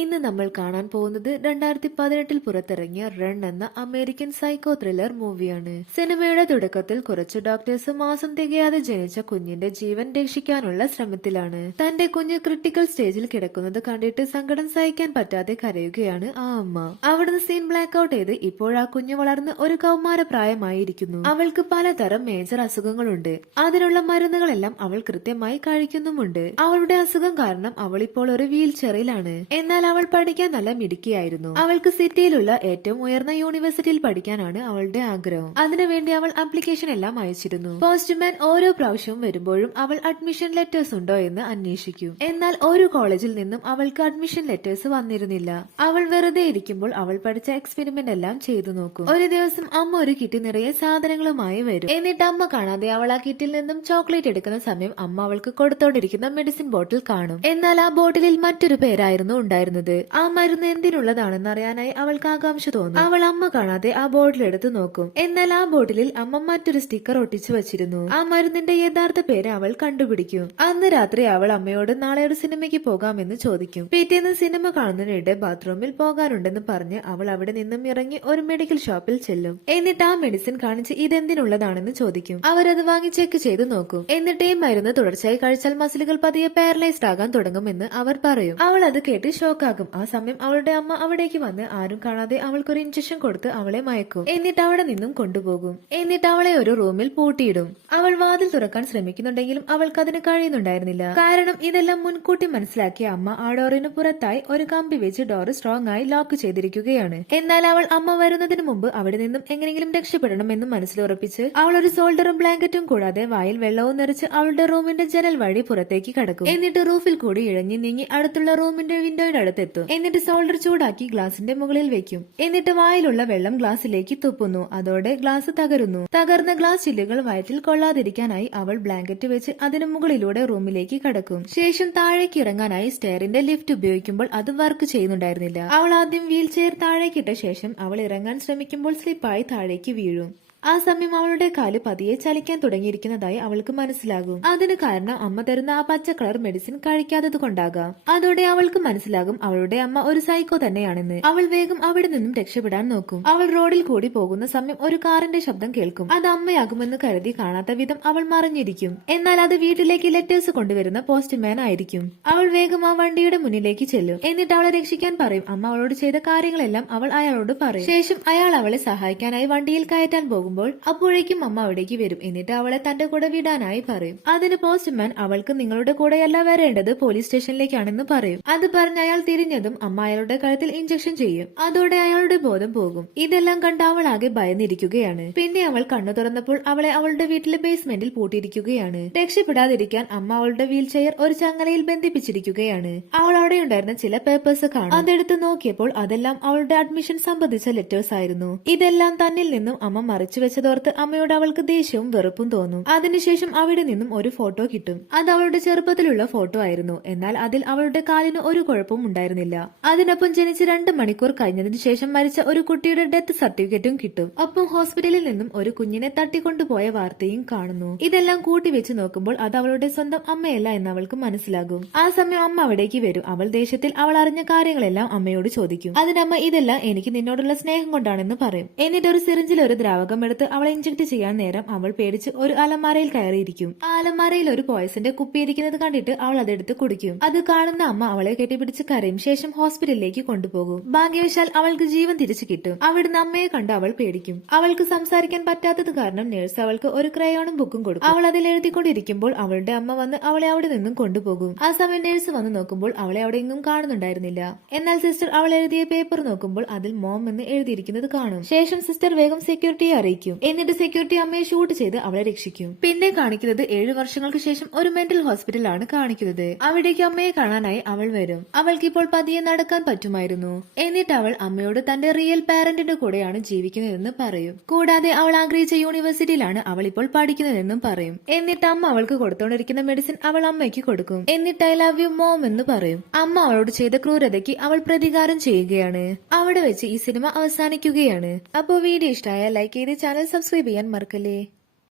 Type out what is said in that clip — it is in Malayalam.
ഇന്ന് നമ്മൾ കാണാൻ പോകുന്നത് 2018 പുറത്തിറങ്ങിയ റൺ എന്ന അമേരിക്കൻ സൈക്കോ ത്രില്ലർ മൂവിയാണ്. സിനിമയുടെ തുടക്കത്തിൽ കുറച്ച് ഡോക്ടേഴ്സ് മാസം തികയാതെ ജനിച്ച കുഞ്ഞിന്റെ ജീവൻ രക്ഷിക്കാനുള്ള ശ്രമത്തിലാണ്. തന്റെ കുഞ്ഞ് ക്രിട്ടിക്കൽ സ്റ്റേജിൽ കിടക്കുന്നത് കണ്ടിട്ട് സങ്കടം സഹിക്കാൻ പറ്റാതെ കരയുകയാണ് ആ അമ്മ. അവിടുന്ന് സീൻ ബ്ലാക്ക് ഔട്ട് ചെയ്ത് ഇപ്പോൾ ആ കുഞ്ഞ് വളർന്ന് ഒരു കൗമാര പ്രായമായിരിക്കുന്നു. അവൾക്ക് പലതരം മേജർ അസുഖങ്ങളുണ്ട്. അതിനുള്ള മരുന്നുകളെല്ലാം അവൾ കൃത്യമായി കഴിക്കുന്നുമുണ്ട്. അവളുടെ അസുഖം കാരണം അവൾ ഇപ്പോൾ ഒരു വീൽ ചെയറിലാണ്. എന്നാൽ അവൾ പഠിക്കാൻ നല്ല മിടുക്കിയായിരുന്നു. അവൾക്ക് സിറ്റിയിലുള്ള ഏറ്റവും ഉയർന്ന യൂണിവേഴ്സിറ്റിയിൽ പഠിക്കാനാണ് അവളുടെ ആഗ്രഹം. അതിനുവേണ്ടി അവൾ ആപ്ലിക്കേഷൻ എല്ലാം അയച്ചിരുന്നു. പോസ്റ്റ്മാൻ ഓരോ പ്രാവശ്യവും വരുമ്പോഴും അവൾ അഡ്മിഷൻ ലെറ്റേഴ്സ് ഉണ്ടോ എന്ന് അന്വേഷിക്കും. എന്നാൽ ഒരു കോളേജിൽ നിന്നും അവൾക്ക് അഡ്മിഷൻ ലെറ്റേഴ്സ് വന്നിരുന്നില്ല. അവൾ വെറുതെ ഇരിക്കുമ്പോൾ അവൾ പഠിച്ച എക്സ്പെരിമെന്റ് എല്ലാം ചെയ്തു നോക്കും. ഒരു ദിവസം അമ്മ ഒരു കിറ്റ് നിറയെ സാധനങ്ങളുമായി വരും. എന്നിട്ട് അമ്മ കാണാതെ അവൾ ആ കിറ്റിൽ നിന്നും ചോക്ലേറ്റ് എടുക്കുന്ന സമയം അമ്മ അവൾക്ക് കൊടുത്തോണ്ടിരിക്കുന്ന മെഡിസിൻ ബോട്ടിൽ കാണും. എന്നാൽ ആ ബോട്ടിലിൽ മറ്റൊരു പേരായിരുന്നു ഉണ്ടായിരുന്നത്. ആ മരുന്ന് എന്തിനുള്ളതാണെന്ന് അറിയാനായി അവൾക്ക് ആകാംക്ഷ തോന്നും. അവൾ അമ്മ കാണാതെ ആ ബോട്ടിൽ എടുത്ത് നോക്കും. എന്നാൽ ആ ബോട്ടിലിൽ അമ്മ മറ്റൊരു സ്റ്റിക്കർ ഒട്ടിച്ചു വച്ചിരുന്നു. ആ മരുന്നിന്റെ യഥാർത്ഥ പേര് അവൾ കണ്ടുപിടിക്കും. അന്ന് രാത്രി അവൾ അമ്മയോട് നാളെ ഒരു സിനിമയ്ക്ക് പോകാമെന്ന് ചോദിക്കും. പിറ്റേന്ന് സിനിമ കാണുന്നതിനിടെ ബാത്റൂമിൽ പോകാനുണ്ടെന്ന് പറഞ്ഞ് അവൾ അവിടെ നിന്നും ഇറങ്ങി ഒരു മെഡിക്കൽ ഷോപ്പിൽ ചെല്ലും. എന്നിട്ട് ആ മെഡിസിൻ കാണിച്ച് ഇതെന്തിനുള്ളതാണെന്ന് ചോദിക്കും. അവരത് വാങ്ങി ചെക്ക് ചെയ്ത് നോക്കും. എന്നിട്ട് ഈ മരുന്ന് തുടർച്ചയായി കഴിച്ചാൽ മസിലുകൾ പതിയെ പാരലൈസ്ഡ് ആകാൻ തുടങ്ങുമെന്ന് അവർ പറയും. അവൾ അത് കേട്ട് ഷോക്കാകും. ആ സമയം അവളുടെ അമ്മ അവിടേക്ക് വന്ന് ആരും കാണാതെ അവൾക്കൊരു ഇഞ്ചക്ഷൻ കൊടുത്ത് അവളെ മയക്കും. എന്നിട്ട് അവിടെ നിന്നും കൊണ്ടുപോകും. എന്നിട്ട് അവളെ ഒരു റൂമിൽ പൂട്ടിയിടും. അവൾ വാതിൽ തുറക്കാൻ ശ്രമിക്കുന്നുണ്ടെങ്കിലും അവൾക്ക് അതിന് കഴിയുന്നുണ്ടായിരുന്നില്ല. കാരണം ഇതെല്ലാം മുൻകൂട്ടി മനസ്സിലാക്കിയ അമ്മ ആ ഡോറിന് പുറത്തായി ഒരു കമ്പി വെച്ച് ഡോർ സ്ട്രോങ് ആയി ലോക്ക് ചെയ്തിരിക്കുകയാണ്. എന്നാൽ അവൾ അമ്മ വരുന്നതിന് മുമ്പ് അവിടെ നിന്നും എങ്ങനെയെങ്കിലും രക്ഷപ്പെടണമെന്ന് മനസ്സിലുറപ്പിച്ച് അവൾ ഒരു സോൾഡറും ബ്ലാങ്കറ്റും കൂടാതെ വായിൽ വെള്ളവും നിറച്ച് അവളുടെ റൂമിന്റെ ജനൽ വഴി പുറത്തേക്ക് കടക്കും. എന്നിട്ട് റൂഫിൽ കൂടി ഇഴഞ്ഞു നീങ്ങി അടുത്തുള്ള റൂമിന്റെ വിൻഡോയുടെ അടുത്തെത്തും. എന്നിട്ട് സോൾഡർ ചൂടാക്കി ഗ്ലാസിന്റെ മുകളിൽ വെക്കും. എന്നിട്ട് വായിലുള്ള വെള്ളം ഗ്ലാസ്സിലേക്ക് തുപ്പുന്നു. അതോടെ ഗ്ലാസ് തകരുന്നു. തകർന്ന ഗ്ലാസ് ചില്ലുകൾ വയറ്റിൽ കൊള്ളാതിരിക്കാനായി അവൾ ബ്ലാങ്കറ്റ് വെച്ച് അതിന് മുകളിലൂടെ റൂമിലേക്ക് കടക്കും. ശേഷം താഴേക്ക് ഇറങ്ങാനായി സ്റ്റെയറിന്റെ ലിഫ്റ്റ് ഉപയോഗിക്കുമ്പോൾ അത് വർക്ക് ചെയ്യുന്നുണ്ടായിരുന്നില്ല. അവൾ ആദ്യം വീൽ ചെയർ താഴേക്കിട്ട ശേഷം അവൾ ഇറങ്ങാൻ ശ്രമിക്കുമ്പോൾ സ്ലിപ്പായി താഴേക്ക് വീഴും. ആ സമയം അവളുടെ കാല് പതിയെ ചലിക്കാൻ തുടങ്ങിയിരിക്കുന്നതായി അവൾക്ക് മനസ്സിലാകും. അതിന് കാരണം അമ്മ തരുന്ന ആ പച്ച കളർ മെഡിസിൻ കഴിക്കാത്തത് കൊണ്ടാകാം. അതോടെ അവൾക്ക് മനസ്സിലാകും അവളുടെ അമ്മ ഒരു സൈക്കോ തന്നെയാണെന്ന്. അവൾ വേഗം അവിടെ നിന്നും രക്ഷപ്പെടാൻ നോക്കും. അവൾ റോഡിൽ കൂടി പോകുന്ന സമയം ഒരു കാറിന്റെ ശബ്ദം കേൾക്കും. അത് അമ്മയാകുമെന്ന് കരുതി കാണാത്ത വിധം അവൾ മറിഞ്ഞിരിക്കും. എന്നാൽ അത് വീട്ടിലേക്ക് ലെറ്റേഴ്സ് കൊണ്ടുവരുന്ന പോസ്റ്റ്മാൻ ആയിരിക്കും. അവൾ വേഗം ആ വണ്ടിയുടെ മുന്നിലേക്ക് ചെല്ലും. എന്നിട്ട് അവളെ രക്ഷിക്കാൻ പറയും. അമ്മ അവളോട് ചെയ്ത കാര്യങ്ങളെല്ലാം അവൾ അയാളോട് പറയും. ശേഷം അയാൾ അവളെ സഹായിക്കാനായി വണ്ടിയിൽ കയറ്റാൻ പോകും. അപ്പോഴേക്കും അമ്മ അവിടേക്ക് വരും. എന്നിട്ട് അവളെ തന്റെ കൂടെ വിടാനായി പറയും. അതിന് പോസ്റ്റ്മാൻ അവൾക്ക് നിങ്ങളുടെ കൂടെയല്ല വരേണ്ടത് പോലീസ് സ്റ്റേഷനിലേക്കാണെന്ന് പറയും. അത് പറഞ്ഞ് അയാൾ തിരിഞ്ഞതും അമ്മ അയാളുടെ കഴുത്തിൽ ഇഞ്ചക്ഷൻ ചെയ്യും. അതോടെ അയാളുടെ ബോധം പോകും. ഇതെല്ലാം കണ്ട് അവൾ ആകെ ഭയന്നിരിക്കുകയാണ്. പിന്നെ അവൾ കണ്ണു തുറന്നപ്പോൾ അവളെ അവളുടെ വീട്ടിലെ ബേസ്മെന്റിൽ പൂട്ടിയിരിക്കുകയാണ്. രക്ഷപ്പെടാതിരിക്കാൻ അമ്മ അവളുടെ വീൽ ചെയർ ഒരു ചങ്ങലയിൽ ബന്ധിപ്പിച്ചിരിക്കുകയാണ്. അവൾ അവിടെ ഉണ്ടായിരുന്ന ചില പേപ്പേഴ്സ് കാണും. അതെടുത്ത് നോക്കിയപ്പോൾ അതെല്ലാം അവളുടെ അഡ്മിഷൻ സംബന്ധിച്ച ലെറ്റേഴ്സ് ആയിരുന്നു. ഇതെല്ലാം തന്നിൽ നിന്നും അമ്മ മറിച്ചു വെച്ചതോർത്ത് അമ്മയോട് അവൾക്ക് ദേഷ്യവും വെറുപ്പും തോന്നും. അതിനുശേഷം അവിടെ നിന്നും ഒരു ഫോട്ടോ കിട്ടും. അത് അവളുടെ ചെറുപ്പത്തിലുള്ള ഫോട്ടോ ആയിരുന്നു. എന്നാൽ അതിൽ അവളുടെ കാലിന് ഒരു കുഴപ്പവും ഉണ്ടായിരുന്നില്ല. അതിനൊപ്പം ജനിച്ച് 2 മണിക്കൂർ കഴിഞ്ഞതിന് ശേഷം മരിച്ച ഒരു കുട്ടിയുടെ ഡെത്ത് സർട്ടിഫിക്കറ്റും കിട്ടും. ഒപ്പം ഹോസ്പിറ്റലിൽ നിന്നും ഒരു കുഞ്ഞിനെ തട്ടിക്കൊണ്ടുപോയ വാർത്തയും കാണുന്നു. ഇതെല്ലാം കൂട്ടി വെച്ച് നോക്കുമ്പോൾ അത് അവളുടെ സ്വന്തം അമ്മയല്ല എന്ന് അവൾക്ക് മനസ്സിലാകും. ആ സമയം അമ്മ അവിടേക്ക് വരും. അവൾ ദേഷ്യത്തിൽ അവൾ അറിഞ്ഞ കാര്യങ്ങളെല്ലാം അമ്മയോട് ചോദിക്കും. അതിനമ്മ ഇതെല്ലാം എനിക്ക് നിന്നോടുള്ള സ്നേഹം കൊണ്ടാണെന്ന് പറയും. എന്നിട്ട് ഒരു സിറിഞ്ചിൽ ഒരു ദ്രാവകം എടുത്ത് അവളെ ഇഞ്ചക്ട് ചെയ്യാൻ നേരം അവൾ പേടിച്ച് ഒരു അലമാരയിൽ കയറിയിരിക്കും. ആ അലമാരയിൽ ഒരു പോയ്സന്റെ കുപ്പി ഇരിക്കുന്നത് കണ്ടിട്ട് അവൾ അതെടുത്ത് കുടിക്കും. അത് കാണുന്ന അമ്മ അവളെ കെട്ടിപ്പിടിച്ച് കരയും. ശേഷം ഹോസ്പിറ്റലിലേക്ക് കൊണ്ടുപോകും. ഭാഗ്യവശാൽ അവൾക്ക് ജീവൻ തിരിച്ചു കിട്ടും. അവിടുന്ന് അമ്മയെ കണ്ട് അവൾ പേടിക്കും. അവൾക്ക് സംസാരിക്കാൻ പറ്റാത്തത് കാരണം നേഴ്സ് അവൾക്ക് ഒരു ക്രയോണും ബുക്കും കൊടുക്കും. അവൾ അതിൽ എഴുതിക്കൊണ്ടിരിക്കുമ്പോൾ അവളുടെ അമ്മ വന്ന് അവളെ അവിടെ നിന്നും കൊണ്ടുപോകും. ആ സമയം നേഴ്സ് വന്ന് നോക്കുമ്പോൾ അവളെ അവിടെ എങ്ങും കാണുന്നുണ്ടായിരുന്നില്ല. എന്നാൽ സിസ്റ്റർ അവൾ എഴുതിയ പേപ്പർ നോക്കുമ്പോൾ അതിൽ മോം എന്ന് എഴുതിയിരിക്കുന്നത് കാണും. ശേഷം സിസ്റ്റർ വേഗം സെക്യൂരിറ്റിയെ അറിയിക്കും. എന്നിട്ട് സെക്യൂരിറ്റി അമ്മയെ ഷൂട്ട് ചെയ്ത് അവളെ രക്ഷിക്കും. പിന്നെ കാണിക്കുന്നത് 7 വർഷങ്ങൾക്ക് ശേഷം ഒരു മെന്റൽ ഹോസ്പിറ്റലാണ് കാണിക്കുന്നത്. അവിടേക്ക് അമ്മയെ കാണാനായി അവൾ വരും. അവൾക്ക് ഇപ്പോൾ പതിയെ നടക്കാൻ പറ്റുമായിരുന്നു. എന്നിട്ട് അവൾ അമ്മയോട് തന്റെ റിയൽ പാരന്റിന്റെ കൂടെയാണ് ജീവിക്കുന്നതെന്ന് പറയും. കൂടാതെ അവൾ ആഗ്രഹിച്ച യൂണിവേഴ്സിറ്റിയിലാണ് അവൾ ഇപ്പോൾ പഠിക്കുന്നതെന്നും പറയും. എന്നിട്ട് അമ്മ അവൾക്ക് കൊടുത്തോണ്ടിരിക്കുന്ന മെഡിസിൻ അവൾ അമ്മയ്ക്ക് കൊടുക്കും. എന്നിട്ട് ഐ ലവ് യു മോം എന്ന് പറയും. അമ്മ അവളോട് ചെയ്ത ക്രൂരതയ്ക്ക് അവൾ പ്രതികാരം ചെയ്യുകയാണ്. അവിടെ വെച്ച് ഈ സിനിമ അവസാനിക്കുകയാണ്. അപ്പോൾ വീഡിയോ ഇഷ്ടമായ ലൈക്ക് ചെയ്ത് ചാനൽ സബ്സ്ക്രൈബ് ചെയ്യാൻ മറക്കല്ലേ.